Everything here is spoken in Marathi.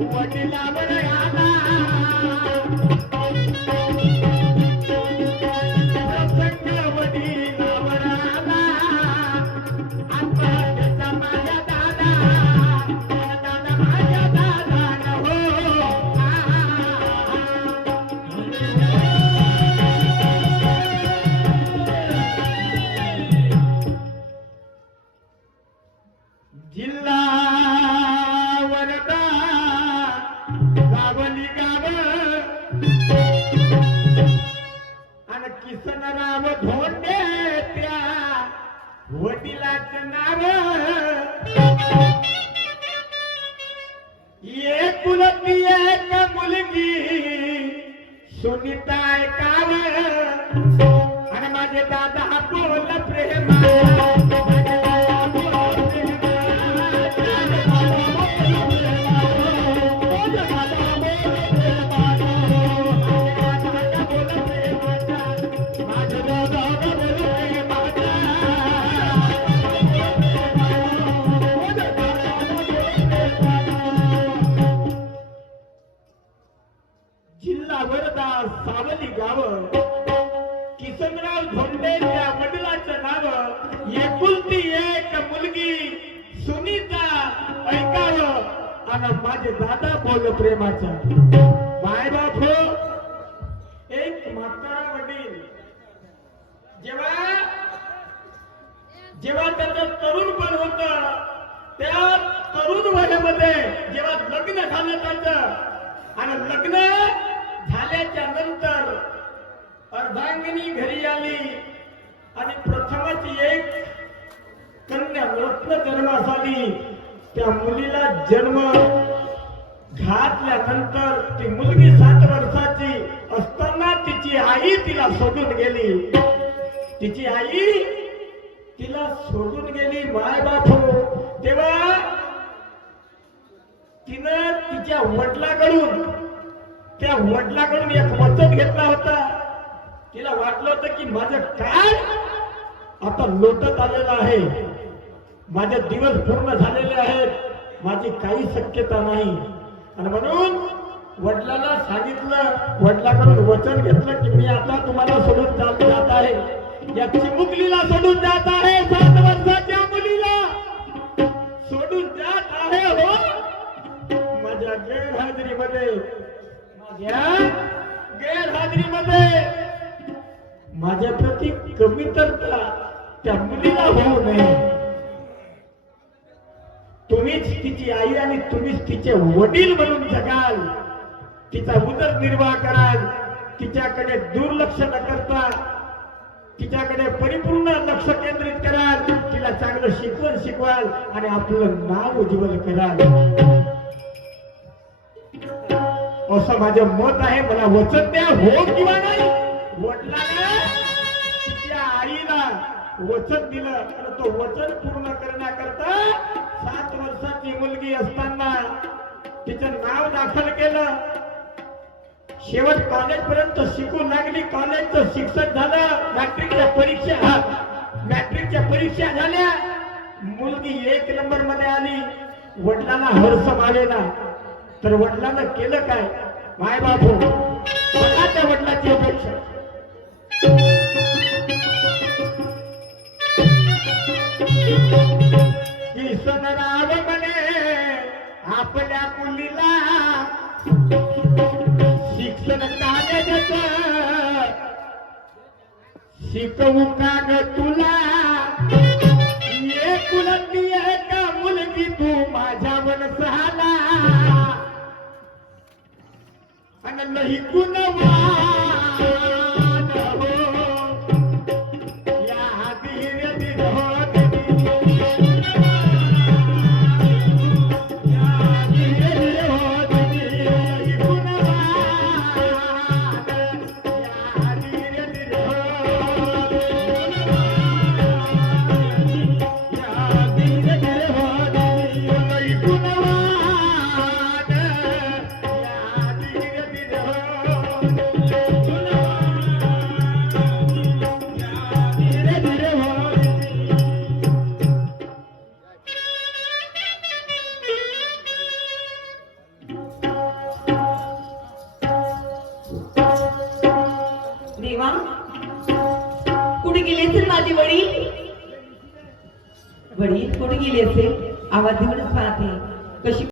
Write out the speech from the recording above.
वडिलावर आला प्रसंग वडिलावर आला आता त्याचा माझ्या दादा दादा माझ्या दादा हो जिल्हा वरदा गावली गाव आणि किसनराव धोंडे त्या वडिलाचं नाव एकुलती एक मुलगी सुनीता ऐकाव आणि माझे दादा बोल प्रेमा जिल्हा वर्धा सावली गाव किसनराव धोंडे त्या वडिलाचं नाव एकुलती एक मुलगी सुनीता ऐकावं आणि माझे दादा बोल प्रेमाचा माय बाप हो एक म्हातारा वडील जेव्हा त्याचं तरुणपण होत त्या तरुण वयामध्ये जेव्हा लग्न झालं त्याचं आणि लग्न झाल्याच्या नंतर अर्धांगिनी घरी आली आणि प्रथमच एक कन्या रत्न जन्मास आली त्या मुलीला जन्म घातल्यानंतर ती मुलगी 7 वर्षाची असताना तिची आई तिला सोडून गेली तिची आई तिला सोडून गेली माय बापू तेव्हा तिनं तिच्या वडिलांकडून एक वचन घेतला होता तिला वाटलं होतं की माझं काय आता लोटत आलेलं आहे माझे दिवस पूर्ण झालेले आहेत माझी काही शक्यता नाही आणि म्हणून वडिलांना सांगितलं वडिलांकडून वचन घेतलं की मी आता तुम्हाला सोडून जात आहे या चिमुकलीला सोडून जात आहे 7 वर्षाच्या मुलीला सोडून जात आहे हो माझ्या गैरहाजरीमध्ये माझ्या प्रति कमी तरता त्या मुलीला होऊ नये तुम्हीच तिची आई आणि तुम्हीच तिचे वडील म्हणून जगाल तिचा उदरनिर्वाह कराल तिच्याकडे दुर्लक्ष न करता तिच्याकडे परिपूर्ण लक्ष केंद्रित कराल तिला चांगलं शिकवण शिकवाल आणि आपलं नाव उज्ज्वल कराल असं माझं मत आहे मला वचन द्या हो किंवा नाही वडिलांना तिच्या आईला वचन दिलं तर तो वचन पूर्ण करण्याकरता 7 वर्षाची मुलगी असताना तिचं नाव दाखल केलं शेवट कॉलेज पर्यंत शिकू लागली कॉलेजचं शिक्षण झालं मॅट्रिकच्या परीक्षा झाल्या मुलगी 1 नंबर मध्ये आली वडिलांना हर्ष मानेना तर वडिलांना केलं काय माय बापू त्या वडिलांची अपेक्षा किसनराव म्हणे आपल्या मुलीला शिक्षण काढायचं शिकवू का ग तुला एकुलती एक मुलगी तू माझ्या वंशाला आणि लहिकून कुठे गेले असेल माझे वडील? वडील कुठे गेले असेल? आवाज देऊनच पाहते कशी